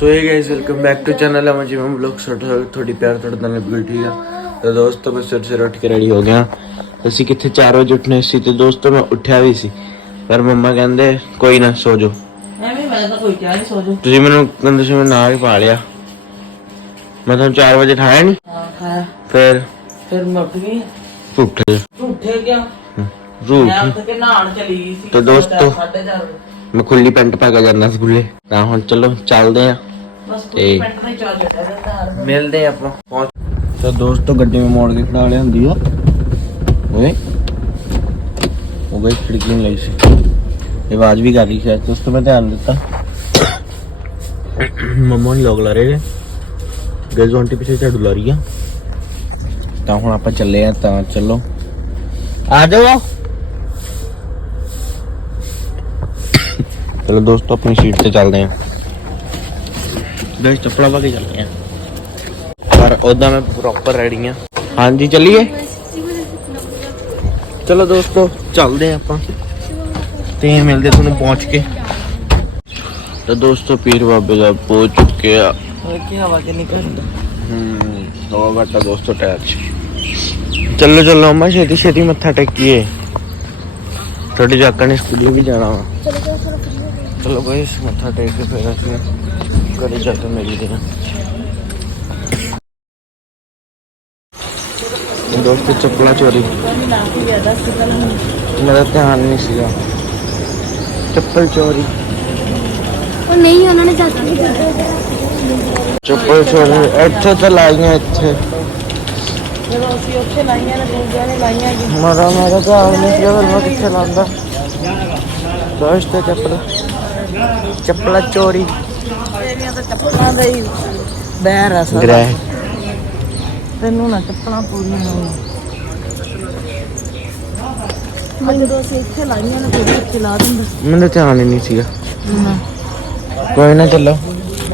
ਸੋ ਇਹ guys welcome back to channel Aman ji ਮੈਂ blog ਛੋਟਾ ਥੋੜੀ ਪਿਆਰ ਤੁਹਾਡੇ ਨਾਲ ਠੀਕ ਆ ਤੇ ਦੋਸਤੋ ਮੈਂ ਸਿਰ ਸਿਰ ਉੱਠ ਕੇ ਰੈਡੀ ਹੋ ਗਿਆ ਅਸੀਂ ਕਿੱਥੇ 4 ਵਜੇ ਉੱਠਨੇ ਸੀ ਤੇ ਦੋਸਤੋ ਮੈਂ ਉੱਠਿਆ ਵੀ ਸੀ ਪਰ ਮੰਮਾ ਕਹਿੰਦੇ ਕੋਈ ਨਾ ਸੋ ਜਾਓ ਐਵੇਂ ਮੈਂ ਤਾਂ ਕੋਈ ਕਿਹਾ ਨਹੀਂ ਸੋ ਜਾ ਤੁਸੀਂ ਮੈਨੂੰ ਕਹਿੰਦੇ ਸੀ ਮੈਂ ਨਾਲ ਹੀ ਪਾ ਲਿਆ ਮੈਂ ਤੁਹਾਨੂੰ 4 ਵਜੇ ਠਾਇਆ ਨਹੀਂ ਹਾਂ ਖਾਇਆ ਫਿਰ ਫਿਰ ਮੈਂ ਉੱਠ ਗਈ ਗਏ ਝੂਠੇ ਗਿਆ ਰੂ ਮੈਂ ਉੱਠ ਕੇ ਨਹਾਣ ਚਲੀ ਗਈ ਸੀ ਤੇ ਦੋਸਤੋ- ਸਾਢੇ ਚਾਰ ਵਜੇ। ਮੈਂ ਖੁੱਲੀ ਪੈਂਟ ਪਾ ਕੇ ਜਾਂਦਾ ਸਕੂਲੇ ਤਾਂ ਹੁਣ ਚਲੋ ਚੱਲਦੇ ਆ ਤੇ- ਮਿਲਦੇ ਆਪਾਂ। ਪਹੁੰਚ ਤਾਂ ਦੋਸਤੋ ਗੱਡੀ में ਮੋੜ ਕੇ ਖੜਾ ਲਿਆ ਹੁੰਦੀ ਆ। ਓਏ ਉਹ ਗਈ ਖਿੜਕੀ ਨਹੀਂ ਲਈ ਸੀ। ਇਹ ਆਵਾਜ਼ ਵੀ ਕਰ ਰਹੀ ਸ਼ਾਇਦ ਦੋਸਤੋ ਮੈਂ ਧਿਆਨ ਦਿੱਤਾ। ਮੰਮਾ ਲੋਕ ਲਾ ਰਹੇ ਨੇ। ਗੈਸ ਆਂਟੀ ਪਿੱਛੇ ਝਾੜੂ ਲਾ ਰਹੀ ਆ। ਤਾਂ ਹੁਣ ਆਪਾਂ ਚੱਲੇ ਆ ਤਾਂ ਚਲੋ। ਆ ਜਾਓ। ਚਲੋ ਦੋਸਤੋ ਆਪਣੀ ਸੀਟ ਤੇ ਚੱਲਦੇ ਆ ਗੈਸ ਚੱਪਲਾਂ ਪਾ ਕੇ ਚੱਲਦੇ ਆ। ਪਰ ਉਦਾਂ ਮੈਂ ਪ੍ਰੋਪਰ ਰੈਡੀ ਆ। ਹਾਂਜੀ ਚੱਲੀਏ? ਚਲੋ ਦੋਸਤੋ ਚੱਲਦੇ ਆ ਆਪਾਂ। ਤੇ ਮਿਲਦੇ ਤੁਹਾਨੂੰ ਪਹੁੰਚ ਕੇ। ਤਾਂ ਦੋਸਤੋ ਪੀਰ ਬਾਬੇ ਦਾ ਪਹੁੰਚ ਚੁੱਕੇ ਆ। ਕੀ ਹਵਾ ਚ ਨਿਕਲਦਾ ਹੂੰ ਦੋ ਘੰਟਾ ਦੋਸਤੋ ਟਾਇਰ ਚ। ਚਲੋ ਚਲੋ ਅੰਮਾ ਛੇਤੀ ਛੇਤੀ ਮੱਥਾ ਟੇਕੀਏ। ਤੁਹਾਡੇ ਜਾਕਾਂ ਨੇ ਸਕੂਲ ਵੀ ਜਾਣਾ ਵਾ। ਚਲੋ ਕੋਈ ਮੱਥਾ ਟੇਕ ਕੇ ਫਿਰ ਅਸੀਂ ਘਰੇ ਜਾ ਕੇ ਮਿਲਦੇ ਹਾਂ ਦੋਸਤੋ ਚੱਪਲਾਂ ਚੋਰੀ ਮੇਰਾ ਧਿਆਨ ਨਹੀਂ ਸੀਗਾ ਚੱਪਲ ਚੋਰੀ ਉਹ ਨਹੀਂ ਉਹਨਾਂ ਨੇ ਦੱਸ ਨਹੀਂ ਦਿੱਤਾ ਚੱਪਲ ਚੋਰੀ ਇੱਥੇ ਤਾਂ ਲਾਈਆਂ ਇੱਥੇ ਜਦੋਂ ਅਸੀਂ ਉੱਥੇ ਲਾਈਆਂ ਨੇ ਦੂਜਿਆਂ ਨੇ ਲਾਈਆਂ ਜੀ ਮਰਾ ਮੇਰਾ ਧਿਆਨ ਨਹੀਂ ਸੀਗਾ ਫਿਰ ਮੈਂ ਕਿੱਥੇ ਲਾਂਦਾ ਦੋਸਤੋ ਚੱਪਲ ਚੱਪਲਾਂ ਚੋਰੀ ਤੇਰੀਆਂ ਤਾਂ ਚੱਪਲਾਂ ਦਾ ਹੀ ਬਹਿਰ ਆ ਸਾਰਾ। ਗ੍ਰਹਿ। ਤੈਨੂੰ ਨਾ ਚੱਪਲਾਂ ਪੂਰੀਆਂ ਹੋਣ। ਮੈਂ ਜਦੋਂ ਅਸੀਂ ਇੱਥੇ ਲਾਈਆਂ ਨੇ ਕੋਈ ਇੱਥੇ ਲਾ ਦਿੰਦਾ। ਮੈਨੂੰ ਧਿਆਨ ਹੀ ਨਹੀਂ ਸੀਗਾ। ਕੋਈ ਨਾ ਚੱਲੋ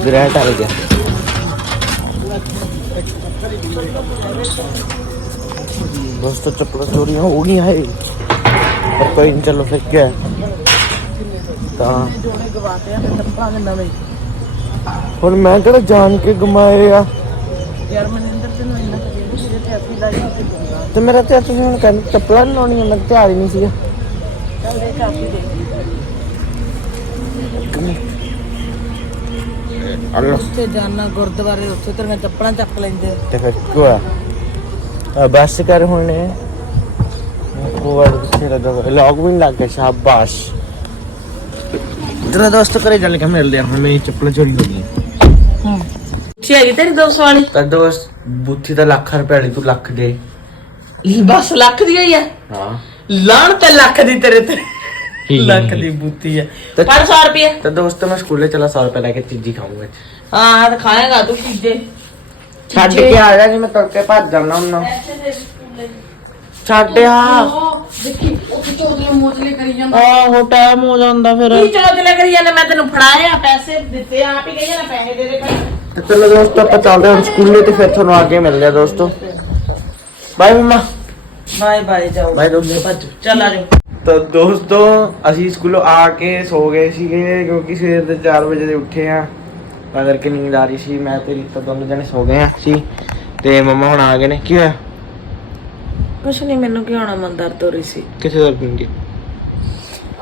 ਗ੍ਰਹਿ ਟਲ ਗਿਆ। ਦੋਸਤੋ ਚੱਪਲਾਂ ਚੋਰੀਆਂ ਹੋ ਗਈਆਂ ਹੈ ਪਰ ਕੋਈ ਨਹੀਂ ਚਲੋ ਫਿਰ ਕੀ ਹੈ। ਤਾਂ ਜੋੜੇ ਗਵਾਤੇ ਆ ਤੇ ਚੱਪਲਾਂ ਦੇ ਨਵੇਂ ਹੁਣ ਮੈਂ ਕਿਹੜਾ ਜਾਣ ਕੇ ਗਮਾਏ ਆ? ਯਾਰ ਮਨਿੰਦਰ ਤੇ ਨੂੰ ਇੰਨਾ ਕਦੇ ਜਿਹੜੇ ਤੇ ਅਸੀਂ ਲਾਈ ਤੇ ਦੂੰਗਾ ਤੇ ਮੇਰਾ ਤੇ ਤੁਸੀਂ ਹੁਣ ਕਹਿੰਦੇ ਚੱਪਲਾਂ ਨਹੀਂ ਲਾਉਣੀਆਂ ਮੈਂ ਹੀ ਨਹੀਂ ਸੀਗਾ। ਚੱਲ ਦੇ ਚਾਬੀ ਦੇ ਅੱਲਾ ਉੱਥੇ ਜਾਣਾ ਗੁਰਦੁਆਰੇ ਉੱਥੇ ਤੇਰੀਆਂ ਚੱਪਲਾਂ ਚੱਕ ਲੈਂਦੇ। ਤੇ ਫਿਰ ਕੀ ਆ ਬਸ ਕਰ ਹੁਣ। ਉਹ ਵਰਡ ਕਿੱਥੇ ਲੱਗਾ ਲੌਗ ਵੀ ਨੀ ਲੱਗ ਗਿਆ ਸ਼ਾਬਾਸ਼। ਤੇਰਾ ਦੋਸਤ ਕਰੇ ਚੱਲ ਕੇ ਮਿਲਦੇ ਆ ਹੁਣ ਮੇਰੀ ਚੱਪਲ ਚੋਰੀ ਹੋ ਗਈ। ਹੂੰ। ਛੇ ਹੈਗੀ ਤੇਰੀ 200 ਵਾਲੀ? ਤਾਂ ਦੋਸਤ ਬੁੱਥੀ ਦਾ ਲੱਖ ਰੁਪਏ ਵਾਲੀ ਤੂੰ ਲੱਖ ਦੇ। ਬਸ ਲੱਖ ਦੀ ਹੋਈ ਆ? ਹਾਂ। ਲਾਣ ਤੇ ਲੱਖ ਦੀ ਤੇਰੇ ਤੇ। ਲੱਖ ਦੀ ਬੁੱਤੀ ਆ। ਤੇ- ਪਰ 100 ਰੁਪਏ। ਤਾਂ ਦੋਸਤ ਮੈਂ ਸਕੂਲੇ ਚਲਾ 100 ਰੁਪਏ ਲੈ ਕੇ ਚੀਜ਼ੀ ਖਾਊਂਗਾ ਅੱਜ। ਹਾਂ ਤੇ ਖਾਏਗਾ ਤੂੰ ਚੀਜ਼ੇ ਛੱਡ ਕੇ ਆ ਜਾ ਜੀ ਮੈਂ ਤੜਕੇ ਭੱਜ ਜਾਣਾ ਹੁੰਨਾ ਛੱਡ ਆ। ਦੇਖੀ ਉੱਥੇ ਚੋਰੀਆਂ ਮੋਚਲੇ ਕਰੀ ਜਾਂਦਾ। ਆਹੋ ਟਾਈਮ ਹੋ ਜਾਂਦਾ ਫਿਰ। ਕੀ ਚੋਚਲੇ ਕਰੀ ਜਾਂਦਾ? ਮੈਂ ਤੈਨੂੰ ਫੜਾਇਆ ਪੈਸੇ ਦਿੱਤੇ ਆਪ ਹੀ ਕਹੀ ਜਾਂਦਾ ਪੈਸੇ ਦੇ ਦੇ ਤੇ ਚਲੋ ਦੋਸਤੋ ਆਪਾਂ ਚੱਲਦੇ ਹਾਂ ਸਕੂਲੇ ਤੇ ਫਿਰ ਤੁਹਾਨੂੰ ਅੱਗੇ ਮਿਲਦੇ ਆ ਦੋਸਤੋ। ਬਾਏ ਮਮਾ। ਬਾਏ ਬਾਏ ਜਾਓ। ਬਾਏ ਦੋਸਤੋ। ਭੱਜ ਚੱਲ ਆ ਜਾਓ। ਤਾਂ ਦੋਸਤੋ ਅਸੀਂ ਸਕੂਲੋਂ ਆ ਕੇ ਸੋ ਗਏ ਸੀਗੇ ਕਿਉਂਕਿ ਸਵੇਰ ਦੇ 4 ਵਜੇ ਦੇ ਉੱਠੇ ਆ ਤਾਂ ਕਰਕੇ ਨੀਂਦ ਆ ਰਹੀ ਸੀ। ਮੈਂ ਤੇ ਰੀਤਾ ਦੋਨੋਂ ਜਣੇ ਸੋ ਗਏ ਆ ਸੀ ਤੇ ਮਮਾ ਹੁਣ ਆ ਗਏ ਨੇ। ਕੀ ਹੋਇਆ? ਕੁਛ ਨਹੀਂ ਮੈਨੂੰ ਕੀ ਹੋਣਾ ਮਨ ਦਰਦ ਹੋ ਰਹੀ ਸੀ। ਕਿੱਥੇ ਦਰਦ ਹੁੰਦੀ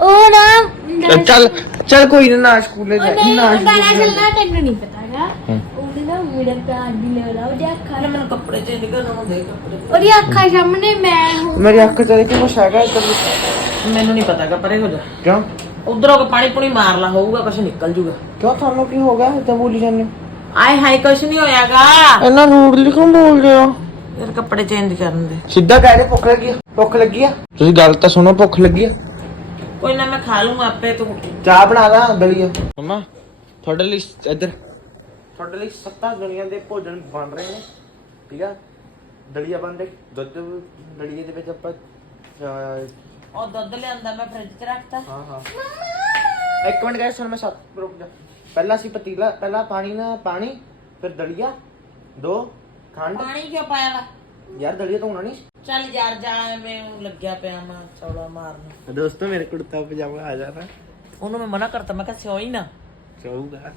ਉਹ ਨਾ ਚੱਲ ਚੱਲ ਕੋਈ ਨਾ ਨਾ ਸਕੂਲੇ ਜਾ ਉਹ ਨਹੀਂ ਨਾ ਗਾਣਾ ਚੱਲਣਾ ਤੈਨੂੰ ਨਹੀਂ ਪਤਾਗਾ ਹੂੰ। ਉਹਦੇ ਨਾ ਵੀਡੀਓ ਤੇ ਆਦੀ ਲੈ ਲਾ ਉਹਦੀ ਅੱਖਾਂ ਨਾ ਮੈਨੂੰ ਕੱਪੜੇ ਚੇਂਜ ਕਰਨ ਨੂੰ ਦੇ ਕੱਪੜੇ ਉਹਦੀ ਅੱਖਾਂ ਸਾਹਮਣੇ ਮੈਂ ਹੂੰ ਮੇਰੀ ਅੱਖ ਚ ਦੇਖੀ ਕੁਛ ਹੈਗਾ ਇੱਧਰ ਮੈਨੂੰ ਨਹੀਂ ਪਤਾ ਕਿ ਪਰੇ ਹੋ ਜਾ ਕਿਉਂ? ਉਧਰੋਂ ਕੋ ਪਾਣੀ ਪੁਣੀ ਮਾਰ ਲਾ ਹੋਊਗਾ ਕੁਛ ਨਿਕਲ ਜੂਗਾ। ਕਿਉਂ? ਤੁਹਾਨੂੰ ਕੀ ਹੋ ਗਿਆ? ਇਦਾਂ ਬੋਲੀ ਜਾਂਦੇ ਹੋ? ਆਏ ਹਾਏ ਕੁਛ ਨਹੀਂ ਹੋਇਆਗਾ। ਇੰਨਾ ਰੂਡਲੀ ਕਿਉਂ ਬੋਲਦੇ ਹੋ। ਯਾਰ ਕੱਪੜੇ ਚੇਂਜ ਕਰਨ ਦੇ। ਸਿੱਧਾ ਕਹਿ ਦੇ ਭੁੱਖ ਲੱਗੀ ਆ ਭੁੱਖ ਲੱਗੀ ਆ। ਤੁਸੀਂ ਗੱਲ ਤਾਂ ਸੁਣੋ ਭੁੱਖ ਲੱਗੀ ਆ। ਕੋਈ ਨਾ ਮੈਂ ਖਾ ਲੂੰਗਾ ਆਪੇ ਤੂੰ। ਚਾਹ ਬਣਾ ਦਾ ਦਲੀਆ ਮਮਾ ਤੁਹਾਡੇ ਲਈ ਇੱਧਰ। ਤੁਹਾਡੇ ਲਈ ਸੱਤਾਂ ਦੁਨੀਆ ਦੇ ਭੋਜਨ ਬਣ ਰਹੇ ਨੇ ਠੀਕ ਆ? ਦਲੀਆ ਬਣ ਰਿਹਾ ਦੁੱਧ ਦਲੀਏ ਦੇ ਵਿੱਚ ਆਪਾਂ ਅਹ, ਉਹ ਦੁੱਧ ਲਿਆਂਦਾ ਮੈਂ ਫ੍ਰਿਜ 'ਚ ਰੱਖਤਾ। ਹਾਂ ਹਾਂ। ਇੱਕ ਮਿੰਟ ਗਾਇਸ ਹੁਣ ਮੈਂ ਸੱਤ ਰੁਕ ਜਾ। ਪਹਿਲਾਂ ਸੀ ਪਤੀਲਾ ਪਹਿਲਾਂ ਪਾਣੀ ਨਾ ਪਾਣੀ ਫਿਰ ਦਲੀਆ। ਦੋ ਖੰਡ? ਪਾਣੀ ਕਿਉਂ ਪਾਇਆ ਵਾ? ਯਾਰ ਦਲੀਆ ਤਾਂ ਹੋਣਾ ਨਹੀਂ ਚੱਲ ਯਾਰ ਜਾ ਮੈਂ ਊਂ ਲੱਗਿਆ ਪਿਆ ਮੈਂ ਚੌੜਾ ਮਾਰਨ। ਦੋਸਤੋ ਮੇਰੇ ਕੁੜਤਾ ਪਜਾਮਾ ਆ ਜਾਣਾ ਉਹਨੂੰ ਮੈਂ ਮਨਾ ਕਰਤਾ ਮੈਂ ਕਿਹਾ ਸਿਓ ਹੀ ਨਾ। ਚਾਹੂਗਾ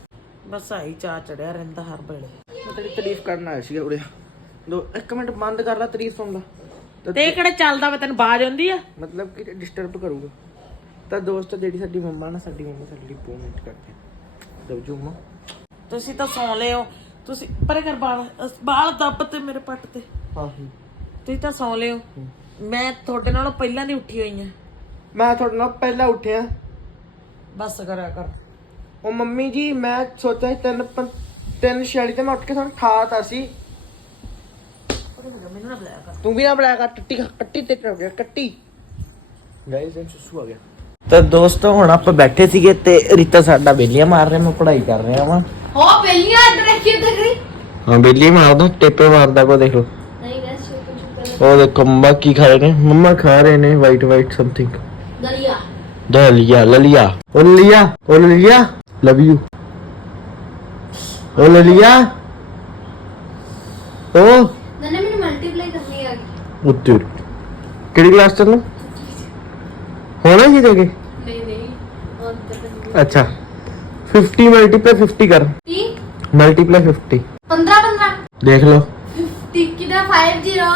ਬਸ ਆਹੀ ਚਾਹ ਚੜਿਆ ਰਹਿੰਦਾ ਹਰ ਵੇਲੇ। ਮੈਂ ਤੇਰੀ ਤਾਰੀਫ ਕਰਨ ਆਇਆ ਸੀ ਉਰੇ। ਦੋ ਇੱਕ ਮਿੰਟ ਬੰਦ ਕਰ ਲੈ ਤਾਰੀਫ ਸੁਣ ਲਾ। ਤਾਂ ਤੇ ਇਹ ਕਿਹੜਾ ਚੱਲਦਾ ਵਾ ਤੈਨੂੰ ਬਾਜ ਆਉਂਦੀ ਆ? ਮਤਲਬ ਕਿ ਡਿਸਟਰਬ ਕਰੂਗਾ। ਤਾਂ ਦੋਸਤ ਜਿਹੜੀ ਸਾਡੀ ਮੰਮਾ ਨਾ ਸਾਡੀ ਮੰਮਾ ਸਾਡੇ ਲਈ ਬਹੁਤ ਮਿਹਨਤ ਕਰਦੇ ਦਵਜੂ ਮੰਮਾ। ਤੁਸੀਂ ਤਾਂ ਸੌਂ ਲਿਓ ਤੁਸੀਂ ਪਰੇ ਕਰ ਬਾਲ ਅਸ- ਬਾਲ ਦੱਬ ਤੇ ਮੇਰੇ ਪੱਟ ਤੇ। ਆਹੀ। ਤੁਸੀਂ ਤਾਂ ਸੌਂ ਲਿਓ ਮੈਂ ਤੁਹਾਡੇ ਨਾਲੋਂ ਪਹਿਲਾਂ ਦੀ ਉੱਠੀ ਹੋਈ ਆ ਮੈਂ ਤੁਹਾਡੇ ਨਾਲ ਪਹਿਲਾਂ ਉੱਠਿਆ। ਬਸ ਕਰਿਆ ਕਰ। ਉਹ ਮੰਮੀ ਜੀ ਮੈਂ ਸੋਚਿਆ ਸੀ ਤਿੰਨ ਪੰ- ਤਿੰਨ ਛਿਆਲੀ ਤੇ ਮੈਂ ਉੱਠ ਕੇ ਤੁਹਾਨੂੰ ਠਾਤਾ ਸੀ। ਮੈਨੂੰ ਨਾ ਬੁਲਾਇਆ ਕਰ। ਤੂੰ ਵੀ ਨਾ ਬੁਲਾਇਆ ਕਰ ਟੱਟੀ ਖਾ- ਕੱਟੀ ਤੇ ਟਰ ਗਿਆ ਕੱਟੀ। ਗਾਇਸ ਇਹ ਸੁਸੂ ਆ ਗਿਆ। ਤਾਂ ਦੋਸਤੋ ਹੁਣ ਆਪਾਂ ਬੈਠੇ ਸੀਗੇ ਤੇ ਰੀਤਾ ਸਾਡਾ ਬੇਲੀਆਂ ਮਾਰ ਰਿਹਾ ਮੈਂ ਪੜ੍ਹਾਈ ਕਰ ਰਿਹਾ ਵਾਂ। ਹੋ ਪਹਿਲੀਆਂ ਇੱਧਰ ਰੱਖੀ ਉੱਧਰ ਕਰੀ। ਹਾਂ ਬੇਲੀ ਮਾਰਦਾ ਟੇਪੇ ਮਾਰਦਾ ਕੋ ਦੇਖੋ। ਨਹੀਂ ਗੈਸ ਚੁੱਪ ਚੁੱਪ ਕਰ ਉਹ ਦੇਖੋ ਮੰਮਾ ਕੀ ਖਾ ਰਹੇ ਨੇ? ਮੰਮਾ ਖਾ ਰਹੇ ਨੇ ਵਾਈਟ ਵਾਈਟ ਸਮਥਿੰਗ ਦਲੀਆ। ਦਲੀਆ ਲਲੀਆ। ਉਹ ਲਲੀਆ ਉਹ ਲਲੀਆ। ਲਵ ਯੂ ਉਹ ਲਲੀਆ। ਉਹ। ਦਨੇ ਮੈਨੂੰ ਮਲਟੀਪਲਾਈ ਕਰਨੀ ਆ। ਗਈ ਉੱਤਰ ਕਿਹੜੀ ਕਲਾਸ ਚ ਨੂੰ ਹੋਣਾ ਜੀ ਦੇਗੇ ਨਹੀਂ ਨਹੀਂ ਅੱਛਾ। 50 ਮਲਟੀਪਲਾਈ 50 ਕਰ। 30 ਮਲਟੀਪਲਾਈ 50 15 15 ਦੇਖ ਲਓ। 50 ਕਿਦਾ 50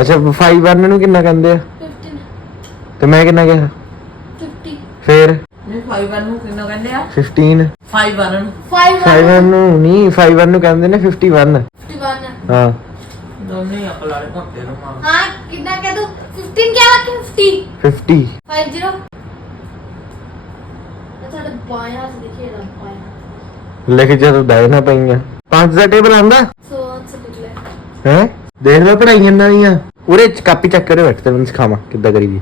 ਅੱਛਾ 5 1 ਨੂੰ ਕਿੰਨਾ ਕਹਿੰਦੇ ਆ? 15 ਤੇ ਮੈਂ ਕਿੰਨਾ ਕਿਹਾ? 50 ਫੇਰ? ਨਹੀਂ 5 1 ਨੂੰ ਕਿੰਨਾ ਕਹਿੰਦੇ ਆ? 15 5 1 ਨੂੰ 5 5 1 ਨੂੰ ਨਹੀਂ 5 1 ਨੂੰ ਕਹਿੰਦੇ ਨੇ 51 51 ਹਾਂ। ਦੋਨੇ ਅਕਲਾੜੇ ਘੁੱਟੇ ਨੂੰ ਮਾਰ ਹਾਂ ਕਿੰਨਾ ਕਹਿ ਦੂੰ? 15 ਕਿਹਾ ਵਾ ਕਿ 50 50 50 ਇਹ ਤੁਹਾਡੇ ਬਾਇਆ ਹੱਥ ਦੇਖੀਏ ਨਾ ਬਾਇਆ ਲਿਖ ਜਦੋਂ ਦਾਇ ਨਾ ਪਈਆਂ। ਪੰਜ ਦਾ ਟੇਬਲ ਆਂਦਾ? ਸੋ ਆਨਸਰ ਲਿਖ ਲੈ। ਹੈ? ਦੇਖ ਲੈ ਪੜਾਈਆਂ ਇਹਨਾਂ ਦੀਆਂ। ਉਰੇ ਚ ਕਾਪੀ ਚੱਕ ਕੇ ਬੈਠ ਤੇ ਮੈਨੂੰ ਸਿਖਾਵਾਂ ਕਿੱਦਾਂ ਕਰੀਦੀ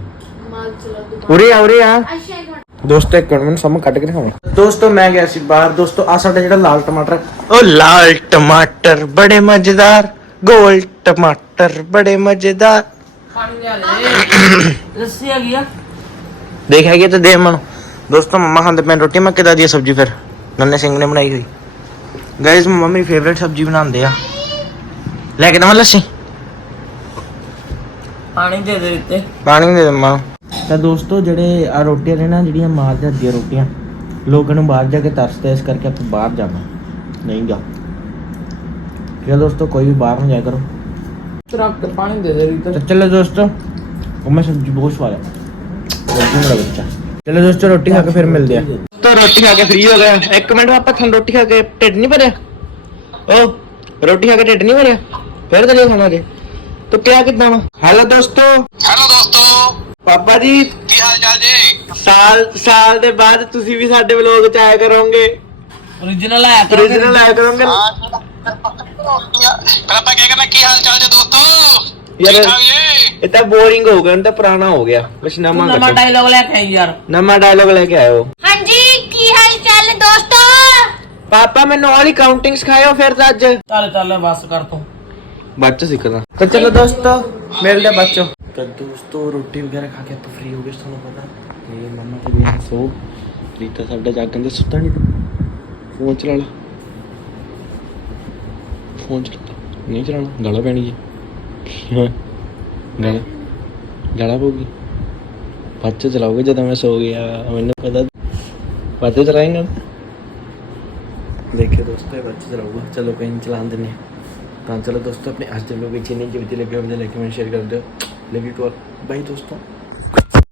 ਮਾਲ ਚਲਾ ਦੁਕਾਨ ਉਰੇ ਆ ਉਰੇ ਆ। ਅੱਛਾ ਇੱਕ ਮਿੰਟ। ਦੋਸਤੋ ਇੱਕ ਮਿੰਟ ਮੈਨੂੰ ਸਮਾਂ ਕੱਢ ਕੇ ਦਿਖਾਵਾਂ। ਦੋਸਤੋ ਮੈਂ ਗਿਆ ਸੀ ਬਾਹਰ। ਦੋਸਤੋ ਆ ਸਾਡਾ ਜਿਹੜਾ ਲਾਲ ਟਮਾਟਰ। ਉਹ ਲਾਲ ਟਮਾਟਰ ਬੜੇ ਮਜ਼ੇਦਾਰ। ਗੋਲ ਟਮਾਟਰ ਬੜੇ ਮਜ਼ੇਦਾਰ। ਪਾਣੀ ਲਿਆ ਲੱਸੀ ਆ ਆ। ਦੇਖ ਹੈਗੇ ਤੇ ਦੇ ਮਨ ਦੋਸਤੋ ਮੰਮਾ ਖਾਂਦੇ ਨੇ ਰੋਟੀ ਮੈਂ ਕਿਦਾਂ ਦੀ ਸਬਜ਼ੀ ਫਿਰ? ਨੰਨੇ ਸਿੰਘ ਨੇ ਬਣਾਈ ਹੋਈ। ਗਾਇਸ ਮੰਮਾ ਮੇਰੀ ਫੇਵਰੇਟ ਸਬਜ਼ੀ ਬਣਾਉਂਦੇ ਆ। ਲੈ ਕੇ ਦਵਾਂ ਲੱਸੀ? ਪਾਣੀ ਦੇ ਦੇ ਦਿੱਤੇ। ਪਾਣੀ ਦੇ ਦਮਾ ਤਾਂ ਦੋਸਤੋ ਜਿਹੜੇ ਆ ਰੋਟੀਆਂ ਨੇ ਨਾ ਜਿਹੜੀਆਂ ਮਾਰ ਜਾਂਦੀਆਂ ਰੋਟੀਆਂ ਲੋਕਾਂ ਨੂੰ ਬਾਹਰ ਜਾ ਕੇ ਤਰਸਦੇ ਇਸ ਕਰਕੇ ਆਪਾਂ ਬਾਹਰ ਜਾਣਾ। ਨਹੀਂ ਗਾ। ਕਿਹਾ ਦੋਸਤੋ ਕੋਈ ਵੀ ਬਾਹਰ ਨਾ ਜਾਇਆ ਕਰੋ। ਰੱਖ ਪਾਣੀ ਦੇ ਦੇ ਤਾਂ ਚਲੋ ਦੋਸਤੋ। ਉਹ ਮੈਂ ਸਬਜ਼ੀ ਬਹੁਤ ਸਵਾਦ ਹੈ ਸਬਜ਼ੀ ਮੇਰਾ ਬੱਚਾ। ਚਲੋ ਦੋਸਤੋ ਰੋਟੀ ਖਾ ਕੇ ਫਿਰ ਮਿਲਦੇ ਆ। ਤਾਂ ਰੋਟੀ ਖਾ ਕੇ ਫ੍ਰੀ ਹੋ ਗਏ ਇੱਕ ਮਿੰਟ ਆਪਾਂ ਤੁਹਾਨੂੰ ਰੋਟੀ ਖਾ ਕੇ ਢਿੱਡ ਨਹੀਂ ਭਰਿਆ? ਓ ਰੋਟੀ ਖਾ ਕੇ ਢਿੱਡ ਨਹੀਂ ਭਰਿਆ? ਫਿਰ ਕਦੇ ਖਾਣਾ ਜੇ? ਤੋ ਕਿਆ ਕਿਦਾਂ ਵਾ? ਹੈਲੋ ਦੋਸਤੋ। ਹੈਲੋ ਦੋਸਤੋ। ਪਾਪਾ ਜੀ। ਕੀ ਹਾਲ ਚਾਲ ਜੀ? ਸਾਲ ਸਾਲ ਦੇ ਬਾਅਦ ਤੁਸੀਂ ਵੀ ਸਾਡੇ ਵਲੋਗ ਚ ਆਇਆ ਕਰੋਗੇ। Origignal ਆਇਆ ਕਰੋ origignal ਆਇਆ ਕਰੋਗੇ। ਪਹਿਲਾਂ ਤਾਂ ਕੀ ਕਰਨਾ ਕੀ ਹਾਲ ਚਾਲ ਜੀ ਦੋਸਤੋ? ਯਾਰ- ਠੀਕ ਠਾਕ ਜੀ? ਇਹ ਤਾਂ ਬੋਰਿੰਗ ਹੋ ਗਿਆ ਹੁਣ ਤਾਂ ਪੁਰਾਣਾ ਹੋ ਗਿਆ। ਬਸ ਨਵਾਂ ਨਵਾਂ ਕੱਢੋ। ਡਾਇਲੌਗ ਲੈ ਕੇ ਆਈ ਯਾਰ। ਨਵਾਂ ਡਾਇਲੋਗ ਲੈ ਕੇ ਆਇਓ। ਹਾਂਜੀ ਕੀ ਹਾਲ ਚਾਲ ਹੈ ਦੋਸਤੋ? ਪਾਪਾ ਮੈਨੂੰ ਵਾਲੀ ਕਾਊਂਟਿੰਗ ਸਿਖਾਇਓ ਫਿਰ ਤਾਂ ਅੱਜ। ਚੱਲ ਚੱਲ ਬਸ ਕਰ ਤੂੰ। ਬਾਅਦ ਚ ਸਿੱਖਦਾ। ਤਾਂ ਚਲੋ ਦੋਸਤੋ ਮਿਲਦੇ ਬੱਚੋ ਤਾਂ ਦੋਸਤੋ ਰੋਟੀ ਵਗੈਰਾ ਖਾ ਕੇ ਆਪਾਂ ਫ੍ਰੀ ਹੋ ਗਏ ਤੁਹਾਨੂੰ ਪਤਾ। ਤੇ ਮੰਮਾ ਤੇ ਵੀ ਸੋ ਰੀਤਾ ਸਾਡਾ ਜਾਗਣ ਦੇ ਸੁੱਤਾ ਨਹੀਂ ਫੋਨ ਚਲਾ ਲਾ। ਫੋਨ ਚਲਾ ਨਹੀਂ ਚਲਾਣਾ ਗਾਲਾਂ ਪੈਣੀ ਜੀ ਹਾਂ? ਗਾਲਾਂ। ਗਾਲਾਂ ਪਊਗੀ। ਬਾਅਦ ਚ ਚਲਾਓਗੇ ਜਦੋਂ ਮੈਂ ਸੋ ਗਿਆ, ਮੈਨੂੰ ਪਤਾ ਬਾਅਦ ਚ ਚਲਾਏਂਗਾ। ਦੇਖਿਓ ਦੋਸਤੋ, ਇਹ ਬੱਚੇ ਚਲਾਊਗਾ। ਚਲੋ ਕੋਈ ਨਹੀਂ ਚਲਾਉਣ ਦਿੰਦੇ ਤਾਂ ਚਲੋ ਦੋਸਤੋ, ਆਪਣੇ ਅੱਜ ਦੇ ਵਲੋਗ ਵਿੱਚ ਇੰਨੀ ਜਿਹੀ ਵਧੀਆ ਲੱਗੇ ਹੁੰਦੇ ਲਾਈਕ ਕਮੈਂਟ ਸ਼ੇਅਰ ਕਰ ਦਿਓ। Love you to all bye ਦੋਸਤੋ।